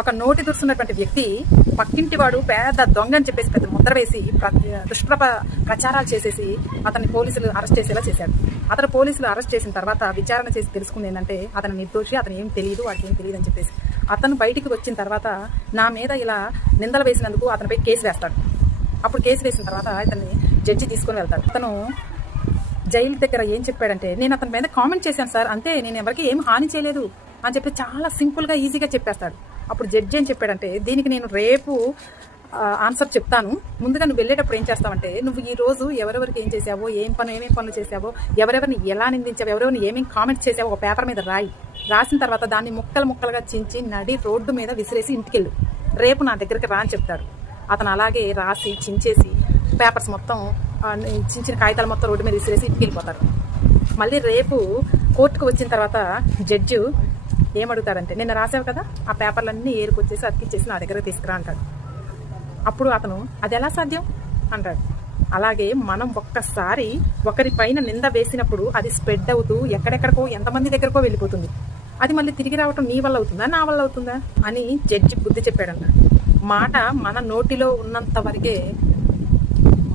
ఒక నోటి దురుస్తున్నటువంటి వ్యక్తి పక్కింటి వాడు పెద్ద దొంగ అని చెప్పేసి పెద్ద ముద్ర వేసి ప్రచారాలు చేసేసి అతన్ని పోలీసులు అరెస్ట్ చేసేలా చేశాడు. అతను పోలీసులు అరెస్ట్ చేసిన తర్వాత విచారణ చేసి తెలుసుకుంది ఏంటంటే అతను నిర్దోషి, అతను ఏం తెలియదు, వాడికి ఏం తెలియదు అని చెప్పేసి అతను బయటికి వచ్చిన తర్వాత నా మీద ఇలా నిందలు వేసినందుకు అతనిపై కేసు వేస్తాడు. అప్పుడు కేసు వేసిన తర్వాత అతన్ని జడ్జి తీసుకొని వెళ్తాడు. అతను జైలు దగ్గర ఏం చెప్పాడంటే, నేను అతని మీద కామెంట్ చేశాను సార్, అంతే, నేను ఎవరికి ఏం హాని చేయలేదు అని చెప్పి చాలా సింపుల్గా ఈజీగా చెప్పేస్తాడు. అప్పుడు జడ్జి ఏం చెప్పాడంటే, దీనికి నేను రేపు ఆన్సర్ చెప్తాను, ముందుగా నువ్వు వెళ్ళేటప్పుడు ఏం చేస్తావంటే, నువ్వు ఈ రోజు ఎవరెవరికి ఏం చేసావో, ఏమేం పనులు చేసావో, ఎవరెవరిని ఎలా నిందించావో, ఎవరెవరిని ఏమేమి కామెంట్స్ చేసావో ఒక పేపర్ మీద రాసిన తర్వాత దాన్ని ముక్కలుగా చించి నడి రోడ్డు మీద విసిరేసి ఇంటికెళ్ళు, రేపు నా దగ్గరికి రా అని చెప్తాడు. అతను అలాగే రాసి చించేసి పేపర్స్ మొత్తం చించిన కాగితాలు మొత్తం రోడ్డు మీద విసిరేసి ఇంటికి వెళ్ళిపోతారు. మళ్ళీ రేపు కోర్టుకు వచ్చిన తర్వాత జడ్జి ఏమడుగుతాడంటే, నిన్న రాసావు కదా, ఆ పేపర్లన్నీ ఏరుకొచ్చేసి అతికిచ్చేసి నా దగ్గర తీసుకురా అంటాడు. అప్పుడు అతను అది ఎలా సాధ్యం అంటాడు. అలాగే మనం ఒక్కసారి ఒకరి పైన నింద వేసినప్పుడు అది స్ప్రెడ్ అవుతూ ఎక్కడెక్కడికో ఎంతమంది దగ్గరకో వెళ్ళిపోతుంది. అది మళ్ళీ తిరిగి రావటం నీ వల్ల అవుతుందా, నా వల్ల అవుతుందా అని జడ్జి బుద్ధి చెప్పాడంట. మాట మన నోటిలో ఉన్నంత వరకే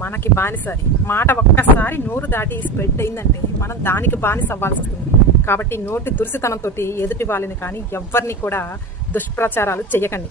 మనకి బానిసరి. మాట ఒక్కసారి నోరు దాటి స్ప్రెడ్ అయిందంటే మనం దానికి బానిస అవ్వాల్సి వస్తుంది. కాబట్టి నోటి దుర్సితనంతో ఎదుటి వాళ్ళని కానీ ఎవరిని కూడా దుష్ప్రచారాలు చేయకండి.